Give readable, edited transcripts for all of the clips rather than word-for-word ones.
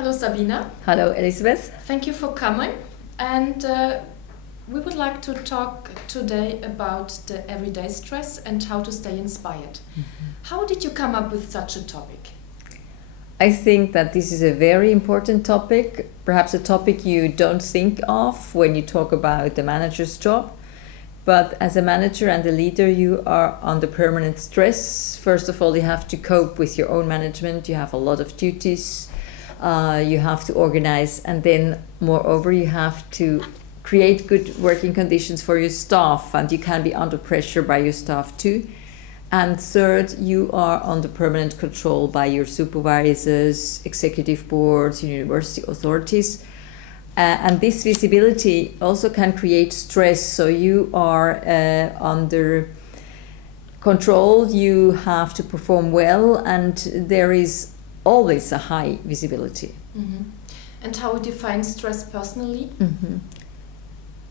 Hello, Sabina. Hello, Elisabeth. Thank you for coming. And we would like to talk today about the everyday stress and how to stay inspired. How did you come up with such a topic? I think that this is a very important topic, perhaps a topic you don't think of when you talk about the manager's job. But as a manager and a leader, you are under permanent stress. First of all, you have to cope with your own management. You have a lot of duties. You have to organize. And then, moreover, you have to create good working conditions for your staff. And you can be under pressure by your staff too. And third, you are under permanent control by your supervisors, executive boards, university authorities. And this visibility also can create stress. So you are under control, you have to perform well, and there is always a high visibility. Mm-hmm. And how would you define stress personally? Mm-hmm.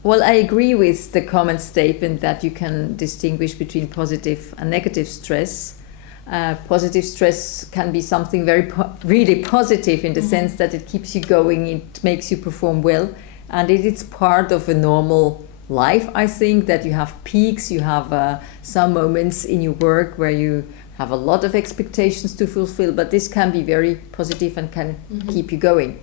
Well, I agree with the common statement that you can distinguish between positive and negative stress. Positive stress can be something really positive in the sense that it keeps you going, it makes you perform well, and it is part of a normal life. I think that you have peaks, you have some moments in your work where you have a lot of expectations to fulfill, but this can be very positive and can keep you going.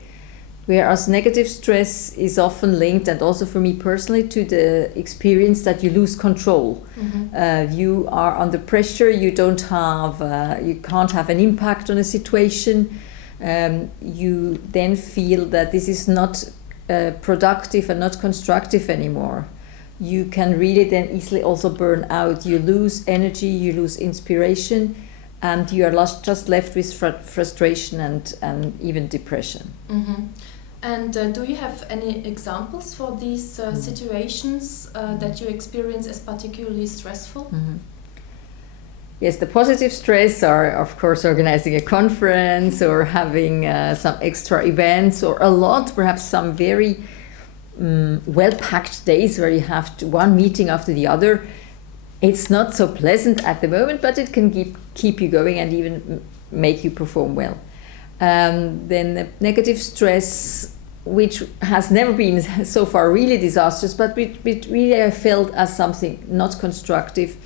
Whereas negative stress is often linked, and also for me personally, to the experience that you lose control. You are under pressure, you can't have an impact on a situation. You then feel that this is not productive and not constructive anymore. You can really then easily also burn out. You lose energy, you lose inspiration, and you are just left with frustration and even depression. And do you have any examples for these situations that you experience as particularly stressful? Yes, the positive stress are, of course, organizing a conference or having some extra events, or a lot, perhaps some very well-packed days where you have one meeting after the other. It's not so pleasant at the moment, but it can keep you going and even make you perform well. Then the negative stress, which has never been so far really disastrous, but which really I felt as something not constructive,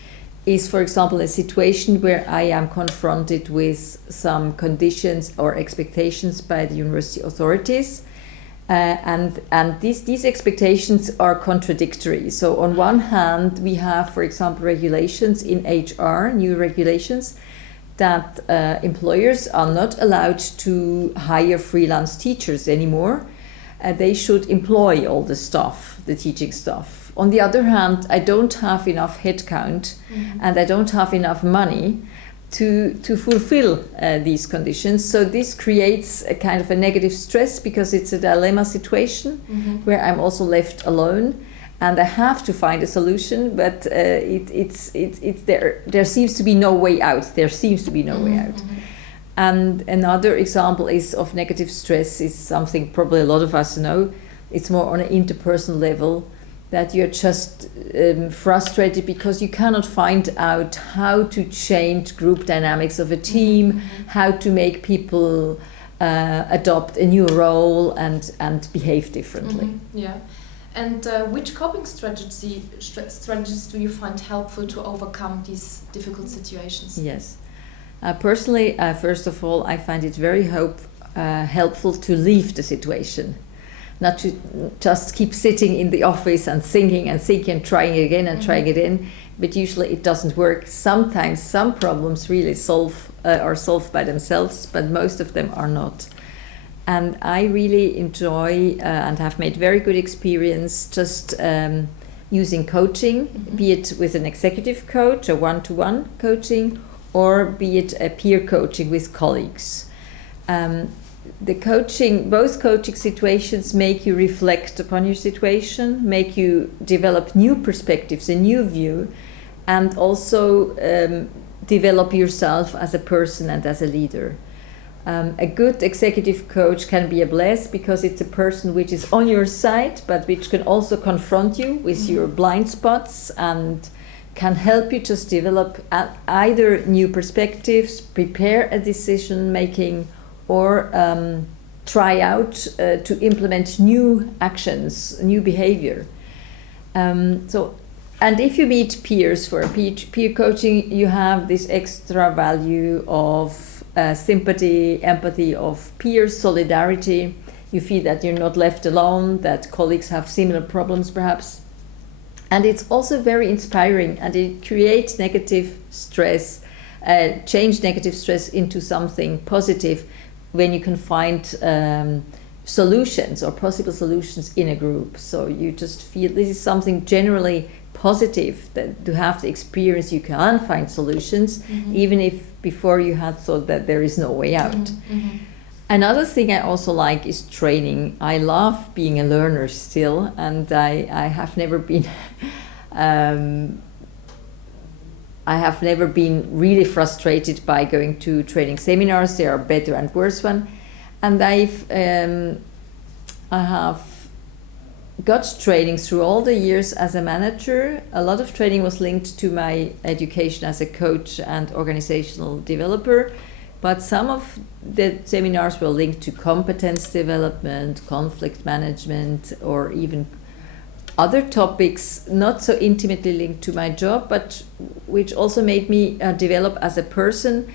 is, for example, a situation where I am confronted with some conditions or expectations by the university authorities. And these expectations are contradictory. So on one hand, we have, for example, regulations in HR, new regulations, that employers are not allowed to hire freelance teachers anymore. They should employ all the staff, the teaching staff. On the other hand, I don't have enough headcount and I don't have enough money to fulfill these conditions. So this creates a kind of a negative stress, because it's a dilemma situation where I'm also left alone. And I have to find a solution, but there seems to be no way out. There seems to be no way out. And another example of negative stress is something probably a lot of us know. It's more on an interpersonal level, that you're just frustrated because you cannot find out how to change group dynamics of a team, how to make people adopt a new role and behave differently. Yeah. And which coping strategies do you find helpful to overcome these difficult situations? Yes. Personally, first of all, I find it very helpful to leave the situation. Not to just keep sitting in the office and thinking and trying again and trying again. But usually it doesn't work. Sometimes some problems really are solved by themselves, but most of them are not. And I really enjoy and have made very good experience just using coaching, be it with an executive coach, a one-to-one coaching, or be it a peer coaching with colleagues. Both coaching situations make you reflect upon your situation, make you develop new perspectives, a new view, and also develop yourself as a person and as a leader. A good executive coach can be a bless, because it's a person which is on your side, but which can also confront you with your blind spots and can help you just develop either new perspectives, prepare a decision making, or try out to implement new actions, new behavior. And if you meet peers for peer coaching, you have this extra value of sympathy, empathy, of peer solidarity. You feel that you're not left alone, that colleagues have similar problems perhaps. And it's also very inspiring, and it creates negative stress, change negative stress into something positive when you can find solutions or possible solutions in a group. So you just feel this is something generally positive, that to have the experience you can find solutions, even if before you had thought that there is no way out. Another thing I also like is training. I love being a learner still, and I have never been I have never been really frustrated by going to training seminars. There are better and worse ones, and I have got training through all the years as a manager. A lot of training was linked to my education as a coach and organizational developer. But some of the seminars were linked to competence development, conflict management, or even other topics not so intimately linked to my job, but which also made me develop as a person.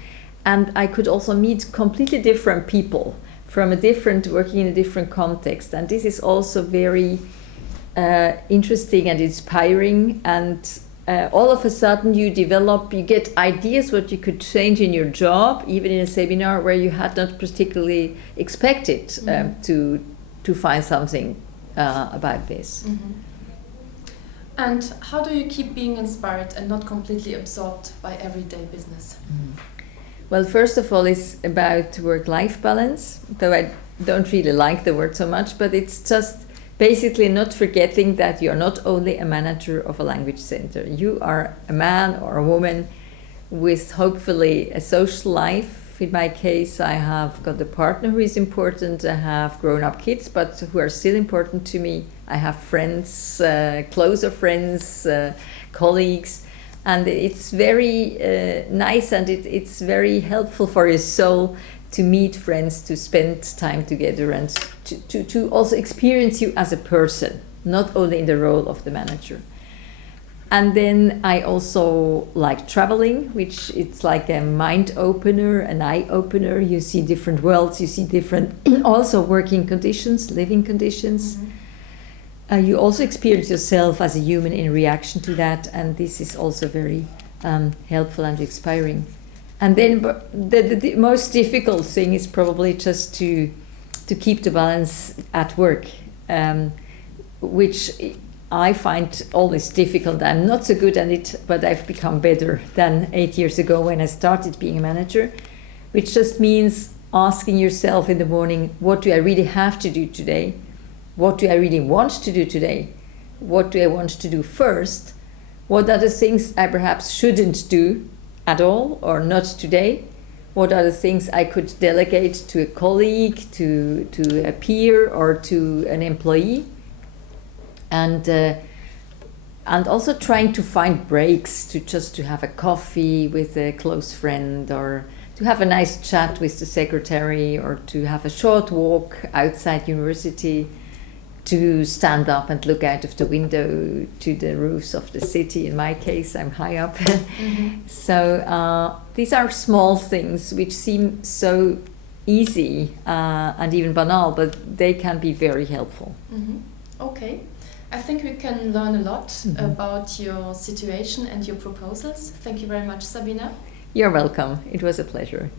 And I could also meet completely different people from working in a different context. And this is also very interesting and inspiring. And all of a sudden you get ideas what you could change in your job, even in a seminar where you had not particularly expected to find something about this. And how do you keep being inspired and not completely absorbed by everyday business? Well, first of all, it's about work-life balance, though I don't really like the word so much, but it's just basically not forgetting that you're not only a manager of a language center. You are a man or a woman with hopefully a social life. In my case, I have got a partner who is important. I have grown-up kids, but who are still important to me. I have friends, closer friends, colleagues. And it's very nice, and it's very helpful for your soul to meet friends, to spend time together, and to also experience you as a person, not only in the role of the manager. And then I also like traveling, which it's like a mind opener, an eye opener. You see different worlds, you see different also working conditions, living conditions. You also experience yourself as a human in reaction to that, and this is also very helpful and inspiring. And then the most difficult thing is probably just to keep the balance at work, which I find always difficult. I'm not so good at it, but I've become better than 8 years ago when I started being a manager, which just means asking yourself in the morning, what do I really have to do today? What do I really want to do today? What do I want to do first? What are the things I perhaps shouldn't do at all or not today? What are the things I could delegate to a colleague, to a peer, or to an employee? And also trying to find breaks, to have a coffee with a close friend, or to have a nice chat with the secretary, or to have a short walk outside university, to stand up and look out of the window to the roofs of the city. In my case, I'm high up. So these are small things which seem so easy and even banal, but they can be very helpful. Okay. I think we can learn a lot about your situation and your proposals. Thank you very much, Sabina. You're welcome. It was a pleasure.